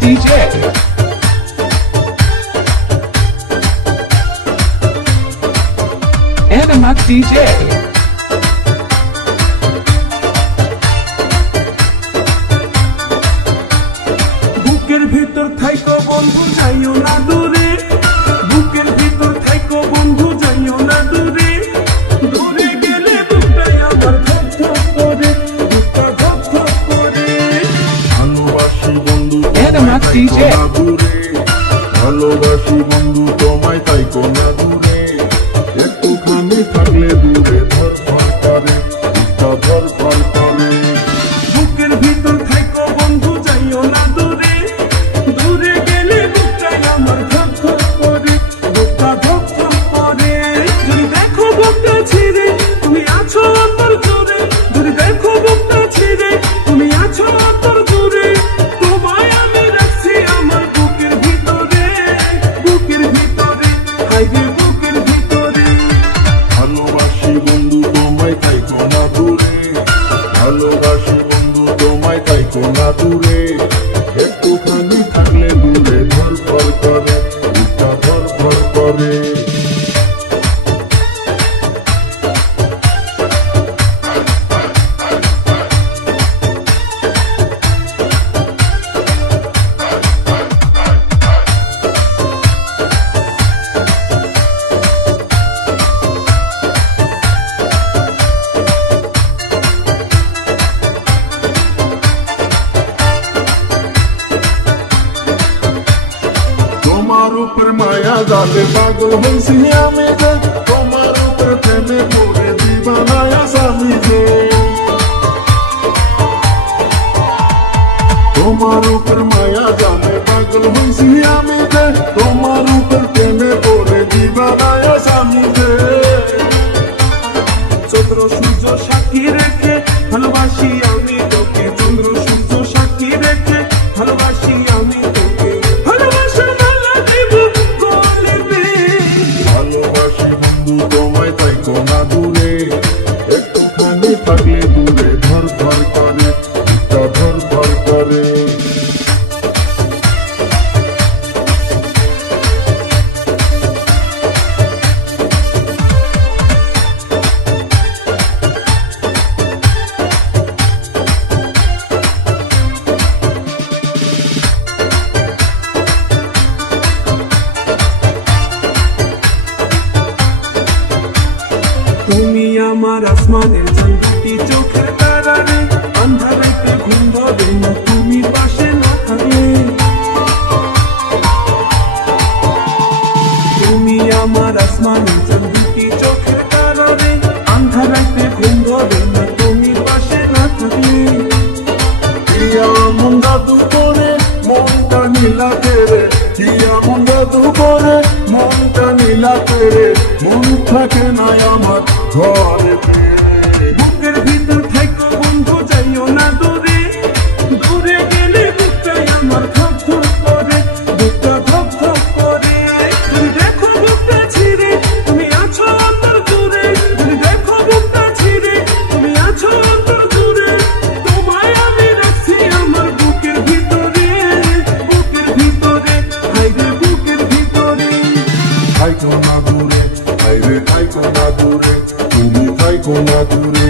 DJ. Animax DJ. বুকের ভিতর থাইকো বন্ধু যাইও না দূরে, বুকের ভিতর থাইকো বন্ধু যাইও না দূরে, দূরে গেলে বুকটাই আমার ধক ধক করে, বুকটা ধক ধক করে। ভালোবাসি বন্ধু Animax DJ. দূরে, ভালোবাসি বন্ধু তোমায় থাইকো না দূরে, একটুখানি থাকলে দূরে ধর ধর করে, বুকটা ধর ধর করে। বুকের ভিতর থাইকো বন্ধু যাইও না দূরে, দূরে গেলে বুকটাই আমার ধক ধক করে, বুকটা ধক ধক করে। যদি দেখো বুকটা ছিঁড়ে তুমি আছো অন্তর জুড়ে, যদি দেখো বুকটা ছিঁড়ে তুমি আছো অন্তর জুড়ে, তোমায় আমি রাখছি আমার বুকের ভিতরে, বুকের ভিতরে, হাইরে বুকের ভিতরে। ভালোবাসি বন্ধু তোমায় থাইকো না দূরে, ভালোবাসি বন্ধু তোমায় থাইকো না দূরে, একটুখানি থাকলে দূরে ধর ধর করে, বুকটা ধর ধর করে। তোমার উপর মায়া জালে পাগল হইছি আমি যে, তোমার উপর প্রেমে পড়ে দিবানা স্বামী যে, তোমার উপর মায়া জালে পাগল হইছি আমি যে, তোমার উপর প্রেমে পড়ে দিবানা স্বামী যে। চন্দ্র সূর্য সাক্ষী রেখে ভালোবাসি আমি তোকে, চন্দ্র সূর্য সাক্ষী রেখে ভালোবাসি আমি তোকে, ভালোবাসার মালা দেব গলে। ভালোবাসি বন্ধু তোমায় থাইকো না দূরে, একটুখানি থাকলে দূরে ধর ধর করে, বুকটা ধর ধর করে। তুমি আমার আসমানের চাঁদ, দুটি চোখের তারা রে, আন্ধারেতে ঘুম ধরে না তুমি পাশে না থাকলে। তুমি আমার আসমানের চাঁদ, দুটি চোখের তারা রে, আন্ধারেতে ঘুম ধরে না তুমি পাশে না থাকলে। কিয়া মন জাদু করে মনটা নীলাতে রে, কিয়া মন জাদু করে মনটা নীলাতে রে, মন থাকে না আমার ঘরেতে। বুকের ভিতর থাইকো বন্ধু যাইও না দূরে, দূরে গেলে বুকটাই আমার ধক ধক করে, বুকটা ধক ধক করে। যদি দেখো বুকটা ছিঁড়ে তুমি আছো অন্তর জুড়ে, যদি দেখো বুকটা ছিঁড়ে তুমি আছো অন্তর জুড়ে, তোমায় আমি রাখছি আমার বুকের ভিতরে, বুকের ভিতরে, হাইরে বুকের ভিতরে। থাইকো না দূরে, হাইরে থাইকো না দূরে, তুমি থাইকো না দূরে।